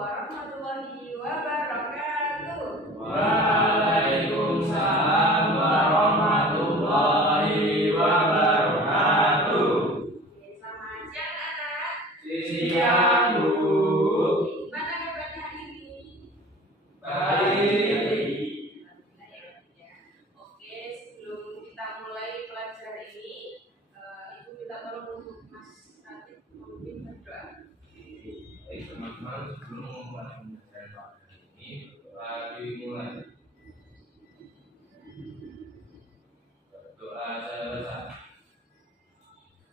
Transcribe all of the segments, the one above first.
warahmatullahi wabarakatuh. Waalaikumsalam warahmatullahi wabarakatuh. Selamat siang anak. Siang Bu. Gimana kabarnya hari ini? Baik. Oke, sebelum kita mulai pelajaran ini, Ibu minta tolong untuk Mas Ratif memimpin berdoa. Baik teman-teman, sebelum memulai pembelajaran pada hari ini, dimulai. Berdoa saya bersama.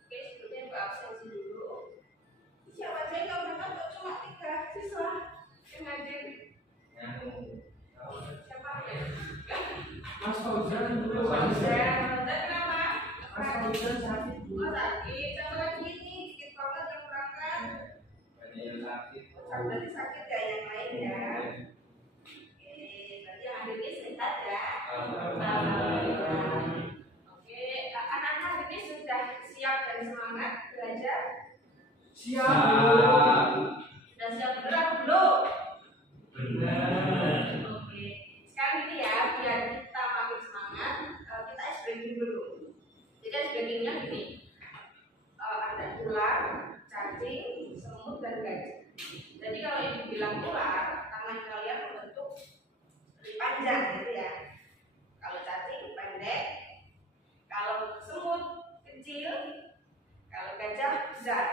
Oke, sebelumnya Ibu absensi dulu. Siapa aja yang berangkat kok cuma 3 siswa yang hadir? Siapa ya? Mas Fauzan dulu. Mas Fauzan. Dan kenapa? Mas Fauzan sakit dulu. Oh, sakit. Sama lagi nih, dikit banget yang berangkat. Banyak yang sakit. Berarti sakit ya yang lain ya. Oke, berarti yang hadir ini sehat ya. Alhamdulillah. Oke, anak-anak hari ini sudah siap dan semangat belajar? Siap dulu. Sudah siap bener atau belum? Benar. Oke, sekarang ini ya, biar kita makin semangat, kita ice breaking dulu. Jadi ice breakingnya gini, ada ular, cacing, semut, dan gajah. Jadi kalau ibu bilang ular, tangan kalian membentuk lebih panjang gitu ya. Kalau cacing pendek, kalau semut kecil, kalau gajah besar.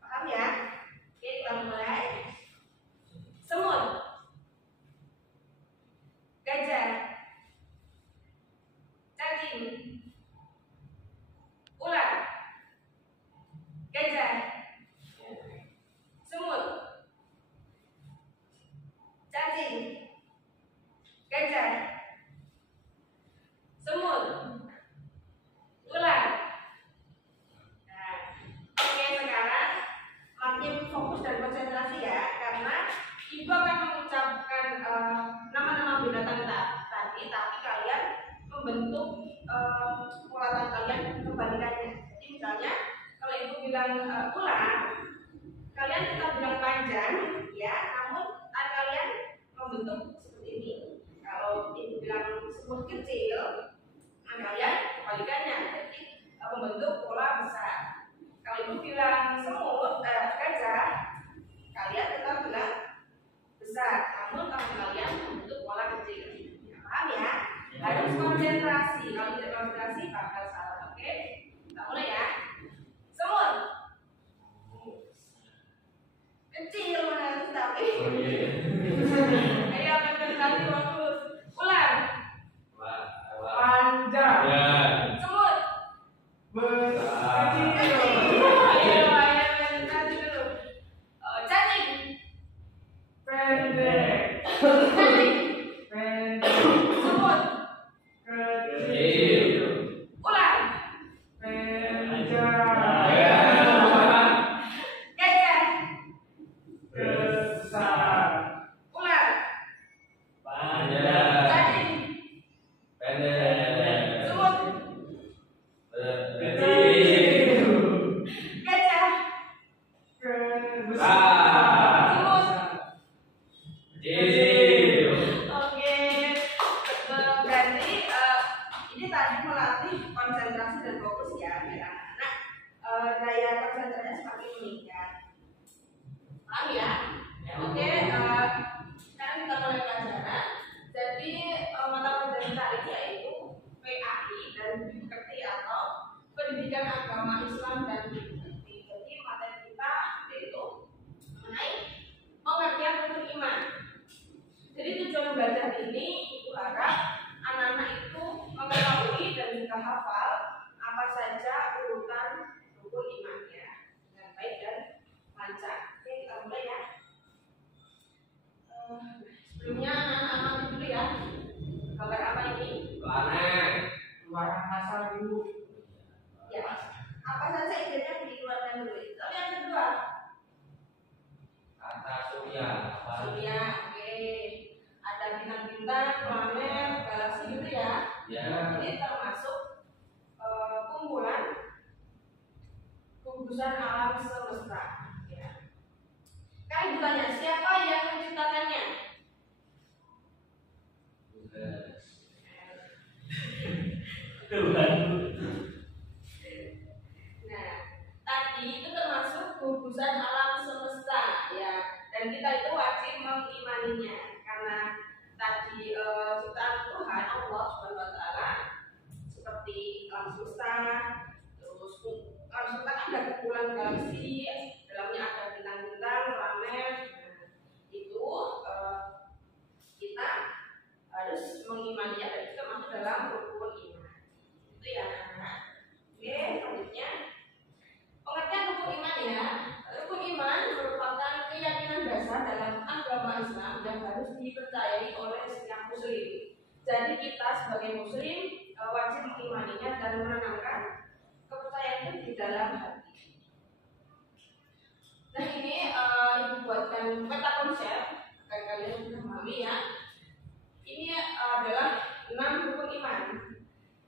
Paham ya? Oke, kita mulai. Semut, gajah, cacing, ular, gajah, semut, cacing, gajah, semut, ular. Nah, oke, sekarang makin fokus dan konsentrasi ya, karena ibu akan mengucapkan nama-nama binatang tadi, tapi kalian membentuk pola tangan kalian kebalikannya. Jadi misalnya kalau ibu bilang ular, kalian tetap bilang panjang, ya, namun tangan kalian membentuk seperti ini. Kalau ibu bilang semut kecil, tangan kalian kebalikannya, jadi membentuk pola besar. Kalau ibu bilang semut, gajah, kalian tetap bilang besar, namun tangan kalian membentuk pola kecil. Paham ya? Harus konsentrasi. Kalau tidak konsentrasi bakal salah. Oke? Kita mulai ya. Semut kecil mana tapi. Ayo konsentrasi fokus. Ular Panjang. semut Besar. ayo konsentrasi dulu. Cacing Pendek. cacing Pendek. semut Kecil. ular Panjang. gajah Besar. ular Panjang. cacing Pendek. semut Kecil. gajah Besar. semut. Kecil. Oke, berarti ini tadi melatih konsentrasi dan fokus ya, biar anak-anak daya konsentrasinya semakin meningkat. Paham ya? Oke, sekarang kita mulai pelajaran. Jadi mata pelajaran kita ini yaitu PAI dan Budi atau Pendidikan Agama Islam dan Budi. Jadi materi kita yaitu mengenai pengertian rukun iman. Jadi tujuan belajar ini ibu harap anak-anak itu mengetahui dan juga hafal apa saja urutan rukun imannya dengan baik dan lancar. Oke, kita mulai ya. Sebelumnya anak-anak amati dulu ya. Gambar apa ini? Planet. Luar angkasa dulu. Ya. Apa saja idenya dikeluarkan dulu. Lalu yang kedua, Kata surya. surya. Oke. Ada bintang-bintang, Nah, tadi itu termasuk gugusan alam semesta ya, dan kita itu wajib mengimaninya karena tadi ciptaan Tuhan Allah Subhanahu Wa Taala seperti alam semesta, terus alam semesta ada kumpulan galaksi, dalamnya ada bintang-bintang, planet. Nah, itu kita harus mengimaninya dan itu masuk dalam rukun iman. Itu ya. Oke, selanjutnya pengertian rukun iman ya. Rukun iman merupakan keyakinan dasar dalam agama Islam yang harus dipercayai oleh setiap muslim. Jadi kita sebagai muslim wajib mengimaninya dan menanamkan kepercayaan itu di dalam hati. Nah ini ibu buatkan peta konsep agar kalian sudah memahami ya. Ini adalah 6 rukun iman.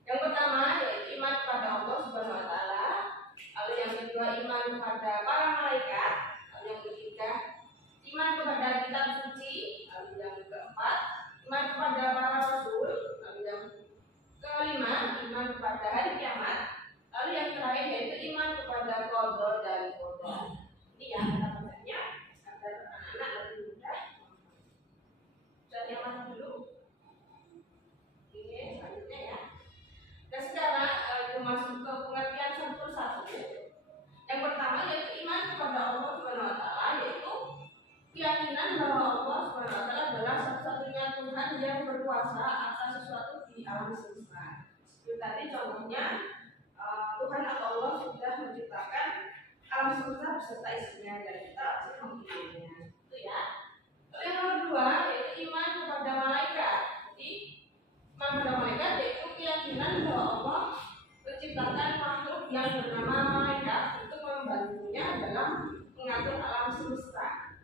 Yang pertama yaitu iman kepada Allah Subhanahu Wa Taala. Lalu yang kedua iman kepada para malaikat. Lalu yang ketiga iman kepada kitab suci. Lalu yang keempat iman kepada para rasul. Lalu yang kelima iman kepada hari kiamat. Lalu yang terakhir yaitu iman kepada qada dan qadar. Ini yang kita bacanya agar anak-anak lebih mudah. Dan yang mana dulu? Ini selanjutnya ya. Dan sekarang masuk ke pengertian satu persatu. Yang pertama yaitu iman kepada Allah Subhanahu Wa Taala, yaitu keyakinan bahwa Allah Subhanahu Wa Taala adalah satu-satunya Tuhan yang berkuasa atas sesuatu di alam semesta. Seperti tadi contohnya Tuhan atau Allah sudah menciptakan alam semesta beserta isinya dan kita harus mengikutinya. Itu ya. Lalu yang nomor dua yaitu iman kepada malaikat. Jadi iman kepada malaikat yaitu keyakinan bahwa Allah menciptakan makhluk yang bernama malaikat untuk membantunya dalam mengatur alam semesta.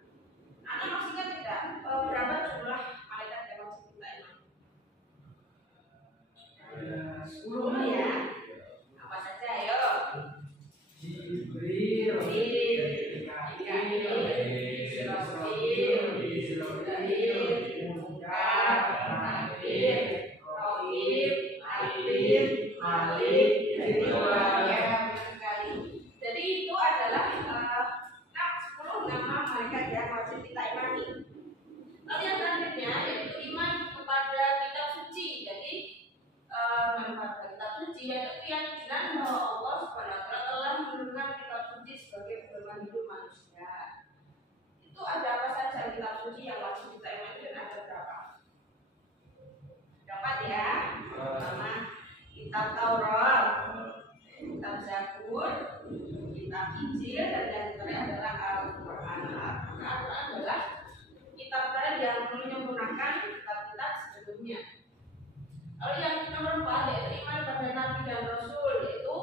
Anda maksudnya tidak berapa jumlah malaikat yang masuk kita ini? 10 ya. Apa saja ayo? Jibril, Jadi itu adalah 10 nama malaikat yang wajib kita imani. Lalu yang selanjutnya yaitu iman kepada kitab suci. Jadi iman kepada kitab suci yaitu keyakinan bahwa Allah Subhanahu Wa Taala telah menurunkan kitab suci sebagai pedoman hidup manusia. Itu ada apa saja kitab suci yang wajib kita imani dan ada berapa? Dapat ya. Pertama kitab Taurat, kitab Zabur, kitab Injil, dan yang terakhir adalah Al-Quran. Al-Quran adalah kitab terakhir yang menyempurnakan kitab-kitab sebelumnya. Lalu yang nomor 4 yaitu iman pada Nabi dan Rasul, yaitu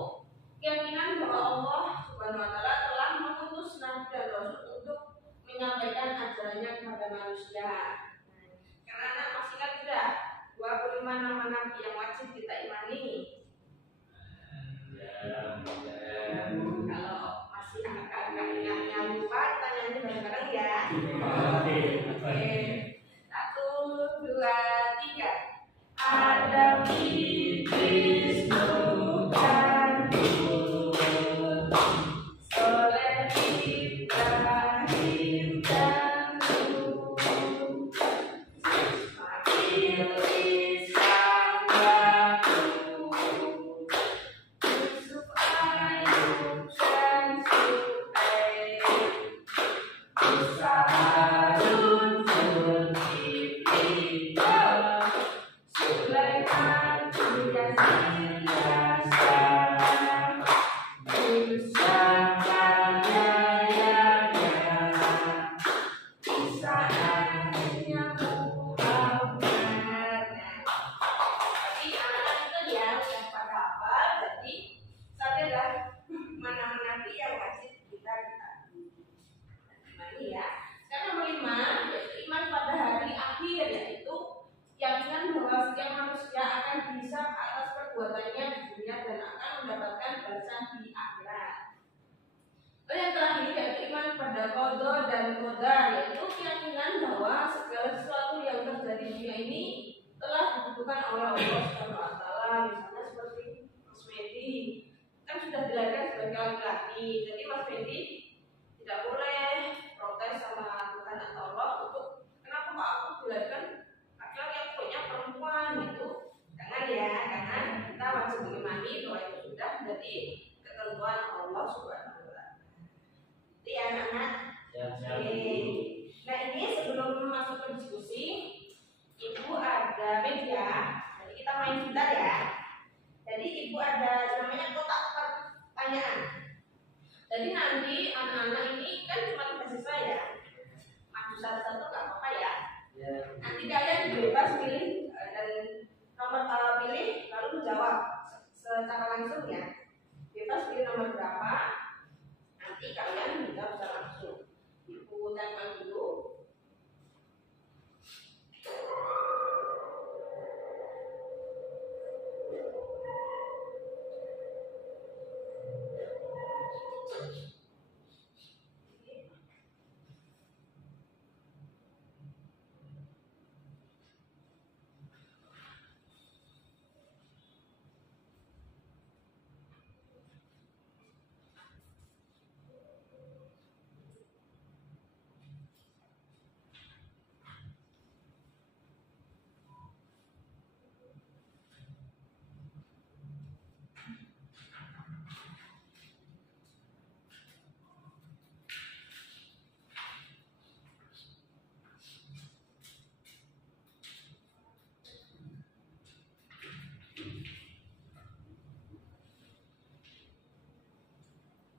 keyakinan bahwa Allah Subhanahu Wa Taala telah mengutus Nabi dan Rasul untuk menyampaikan ajarannya kepada manusia. Karena anak masih ingat tidak 25 nama Nabi yang wajib kita imani? Kalau masih agak-agak ingatnya lupa, kita nyanyi bareng-bareng ya. Oke. 1, 2, 3. Adam, Kristus, dan Nuh, Soleh, Ibrahim, dan Lut, Ismail, Ishak, Yakub, Yusuf, Ayub, dan Syuaib, Musa, Harun, Zulkifli, Sulaiman, Yasin, Yasa, Musa, Yahya, Isa, Muhammad. Tapi anak-anak itu ya yang pada hafal, jadi sadarlah mana nabi yang wajib kita imani ya. Sekarang nomor 5 yaitu iman pada hari akhir, yaitu keyakinan bahwa setiap manusia akan dihisab atas perbuatannya di dunia dan akan mendapatkan balasan di akhirat. Dan yang terakhir yaitu iman pada qada dan qadar, yaitu keyakinan bahwa segala sesuatu yang terjadi di dunia ini telah ditentukan oleh Allah Subhanahu Wa Taala, misalnya seperti satu-satu nggak apa-apa ya. Ya. Nanti kalian bebas pilih dan nomor pilih lalu menjawab secara langsung ya. Bebas pilih nomor berapa. Nanti kalian menjawab secara langsung. Ibu tanya dulu.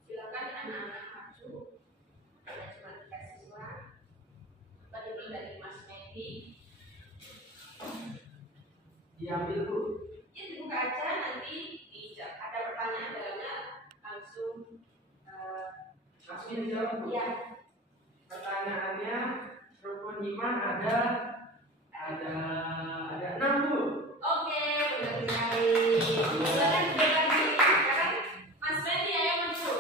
Silakan anak-anak maju. Ada cuma 3 siswa. Apa dimulai dari Mas Medi? Diambil Bu. Ya dibuka aja nanti dijawab. Ada pertanyaan dalamnya langsung Langsung dijawab Bu. ya. Pertanyaannya rukun iman ada 6 Bu. Oke, benar sekali. Silakan juga lagi. Sekarang Mas Medi ayo maju.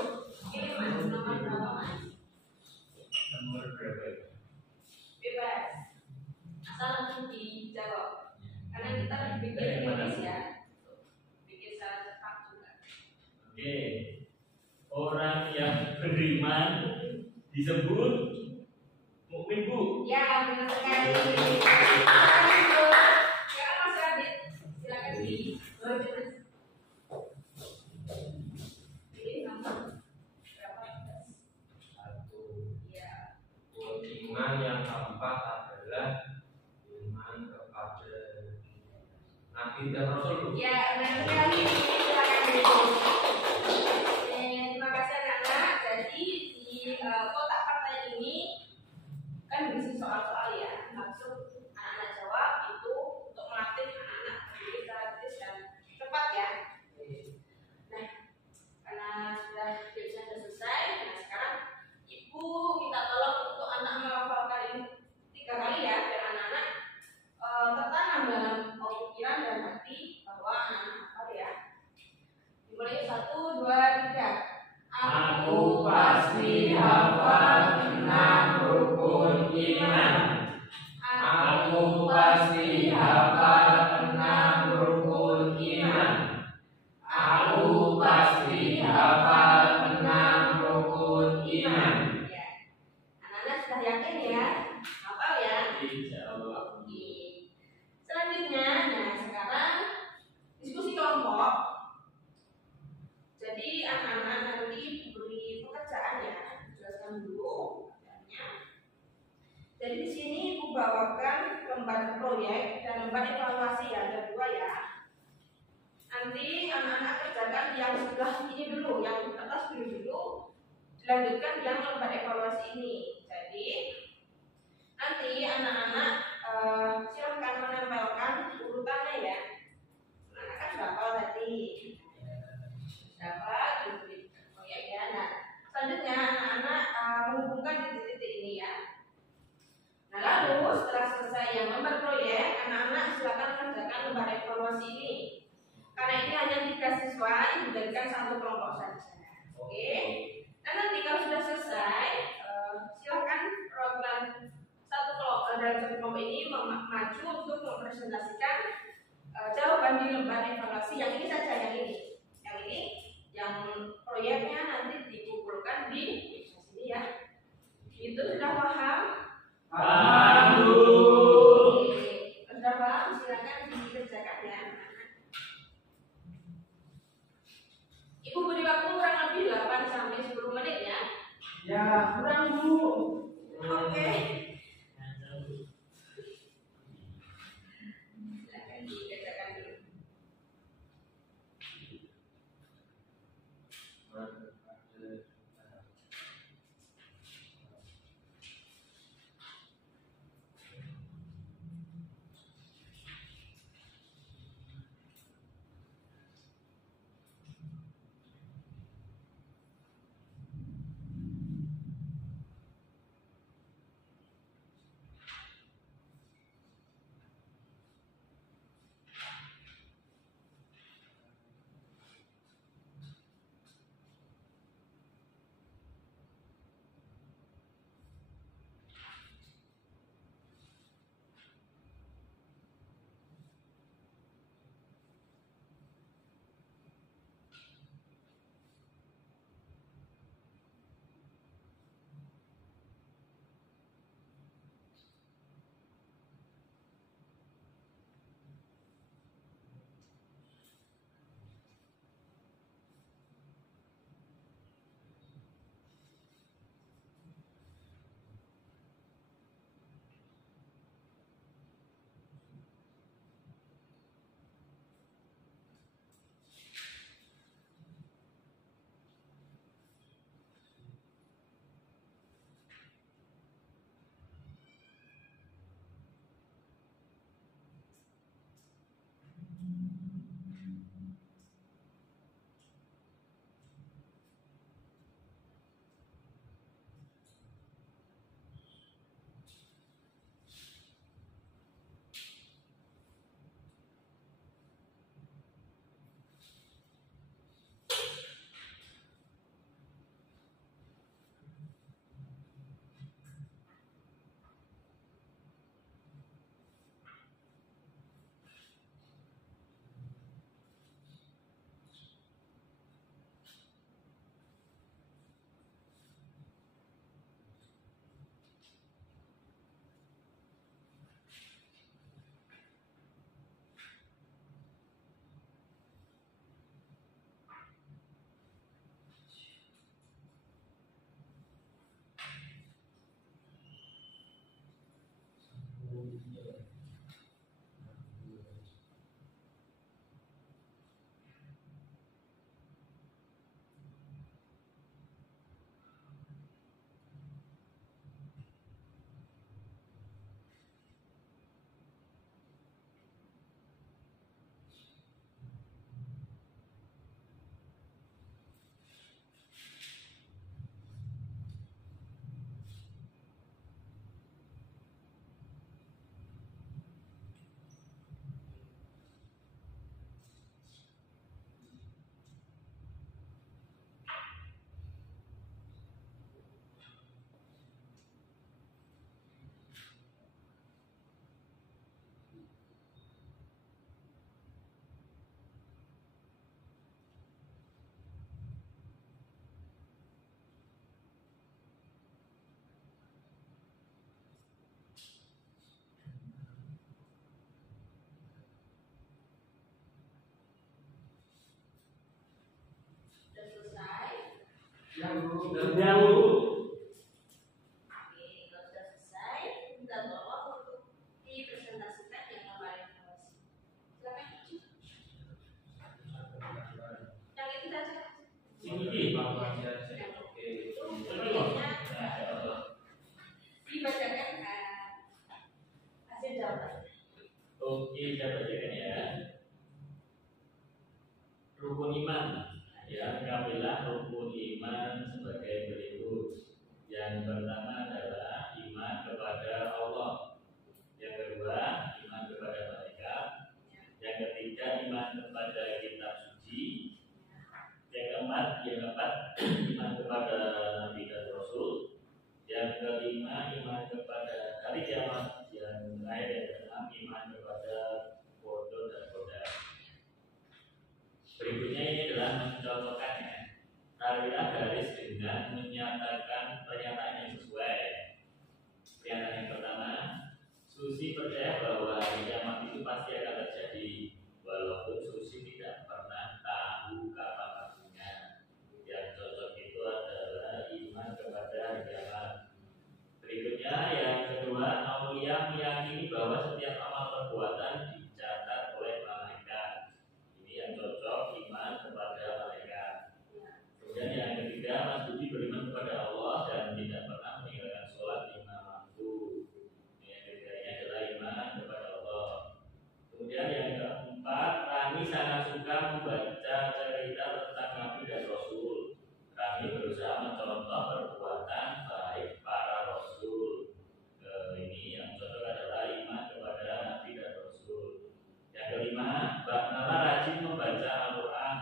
Ini Mas nomor berapa Mas? Nomor berapa? Bebas. Asal langsung dijawab. Karena kita bikin tulis ya. Bikin secara cepat juga. Oke, orang yang beriman disebut mukmin Bu. Ya, benar sekali. Silakan Ibu. Sekarang Mas Radit, silakan di Mas. Pilih nomor berapa? Satu. Ya. Iman yang keempat adalah iman kepada Nabi dan Rasul. Ya, benar sekali. Silakan Ibu. Oke, terima kasih anak-anak. Jadi di kotak partai ini kan berisi soal-soal ya. Langsung anak-anak jawab itu untuk melatih anak-anak berpikir secara kritis dan cepat ya. Nah, karena sudah selesai, nah sekarang Ibu minta tolong untuk anak melafalkan ini 3 kali ya, biar anak-anak tertanam dalam pikiran dan hati bahwa anak-anak hafal ya. Dimulai 1, 2, 3. Aku pasti hafal 6 rukun iman. Aku pasti hafal 6 rukun iman. Aku pasti hafal 6 rukun iman. Ya. Anak-anak sudah yakin ya? Hafal ya? Insyaallah. Oke. Selanjutnya, nah sekarang diskusi kelompok. Jadi anak-anak nanti diberi pekerjaan ya, jelaskan dulu pekerjaannya. Jadi di sini Ibu bawakan lembar proyek dan lembar evaluasi ya, ada 2 ya. Nanti anak-anak kerjakan yang sebelah ini dulu, yang atas dulu, dilanjutkan yang lembar evaluasi ini. Jadi nanti anak-anak silahkan menempelkan urutannya ya. Anak kan sudah hafal tadi. Dapat diberi proyek ya. Nah, selanjutnya anak-anak menghubungkan titik-titik ini ya. Nah, lalu setelah selesai yang lembar proyek, anak-anak silakan mengerjakan lembar evaluasi ini. Karena ini hanya 3 siswa yang dijadikan satu kelompok saja. Oke. Nah, nanti kalau sudah selesai, silakan perwakilan dalam satu kelompok ini maju untuk mempresentasikan jawaban di lembar evaluasi yang ini saja, yang ini. Yang ini yang proyeknya nanti dikumpulkan di sini ya. Itu sudah paham? Paham Bu. Oke. Sudah paham? Silakan dikerjakan ya. Ibu beri waktu kurang lebih 8 sampai 10 menit ya. Ya, kurang Bu. Oke. Silakan dikerjakan dulu. Dahulu. Oke, kalau sudah selesai, kita bawa untuk dipresentasikan yang kemarin. Silakan. Yang itu saja. Ini. Oke. Dibacakan hasil jawaban. Oke, saya bacakan ya. Rukun iman. Ya, kamilah rukun iman sebagai berikut. Yang pertama adalah iman kepada Allah. Yang kedua, iman kepada malaikat. Yang ketiga, iman kepada kitab suci. Yang keempat, iman kepada nabi dan rasul. Yang kelima, iman kepada hari kiamat. Yang terakhir, yang keenam, iman kepada bodoh dan kodar. Berikutnya ini adalah mencontohkannya. Tarilah garis dengan menyatakan pernyataan yang sesuai. Pernyataan yang pertama, Susi percaya bahwa hari kiamat itu pasti akan terjadi, walaupun Susi tidak pernah tahu kapan pastinya. Yang cocok itu adalah iman kepada hari kiamat. Berikutnya yang kedua, Aulia meyakini bahwa setiap amal perbuatan dicatat oleh malaikat. Ini yang cocok, iman kepada malaikat. Kemudian yang ketiga, Mas Budi beriman kepada Allah dan tidak pernah meninggalkan sholat lima waktu. Yang ketiga ini adalah iman kepada Allah. Kemudian yang keempat, Rani sangat suka membaca cerita tentang Nabi dan Rasul. Rani berusaha mencontoh perbuatan baik para Rasul. Ini yang cocok adalah iman kepada Nabi dan Rasul. Yang kelima, Mbak Nala rajin membaca Al-Quran.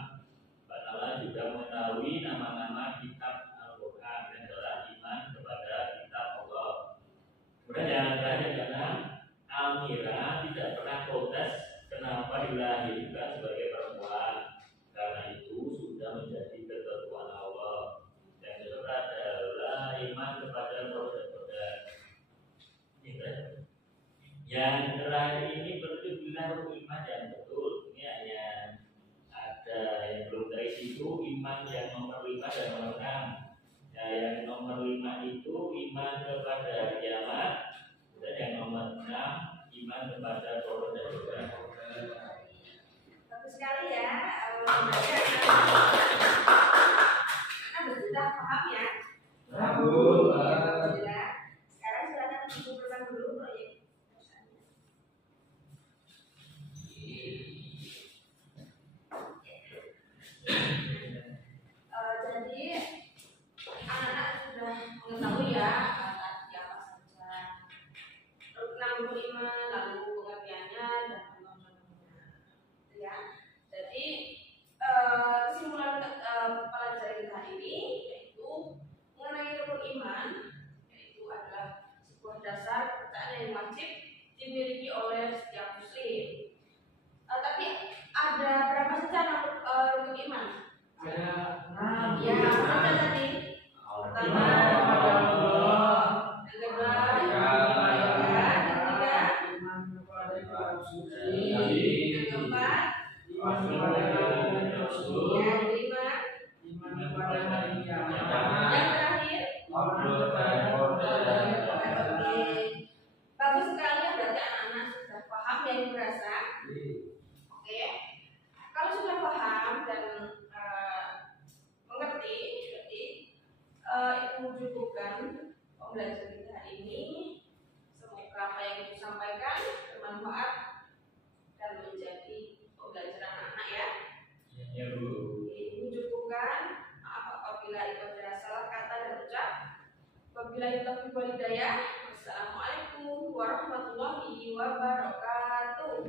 Mbak Nala juga mengetahui nama-nama kitab Al-Quran. Ini adalah iman kepada kitab Allah. Kemudian yang terakhir adalah Almira tidak pernah protes kenapa dilahirkan sebagai perempuan, karena itu sudah menjadi ketentuan Allah. Yang kedua adalah iman kepada kodar. Yang terakhir ini betul-betul iman yang betul. Ini hanya ada yang belum terisi itu iman yang nomor 5 dan nomor 6. Nah, yang nomor 5 itu iman kepada hari kiamat, dan yang nomor 6 iman kepada kodar. Bagus sekali ya. Anda sudah paham ya? Alhamdulillah. Sekarang silakan dikumpulkan dulu proyek. Jadi anak-anak sudah mengetahui ya tadi apa saja rukun iman, lalu pengertiannya dan contoh-contohnya, ya. Jadi kesimpulan pelajaran kita ini yaitu mengenai rukun iman, yaitu adalah sebuah dasar kepercayaan yang wajib dimiliki oleh setiap muslim. Tapi ada berapa saja rukun iman? Ada 6. Ya, apa saja tadi? Pertama, yang kedua, yang ketiga, iman kepada kitab suci, yang keempat, iman kepada Rasul, yang kelima, iman kepada hari kiamat, yang terakhir. iman kepada kodar. Oke, bagus sekali ya, berarti anak-anak sudah paham dan merasa. Oke, kalau sudah paham dan mengerti, berarti itu cukupkan pembelajaran kita hari ini. Semoga apa yang kita sampaikan bermanfaat dan menjadi pembelajaran anak-anak ya. Ya, Bu. Ini cukupkan. Maaf apabila itu ada salah kata dan ucap. Wabillahi taufiq wal hidayah. Wassalamualaikum warahmatullahi wabarakatuh.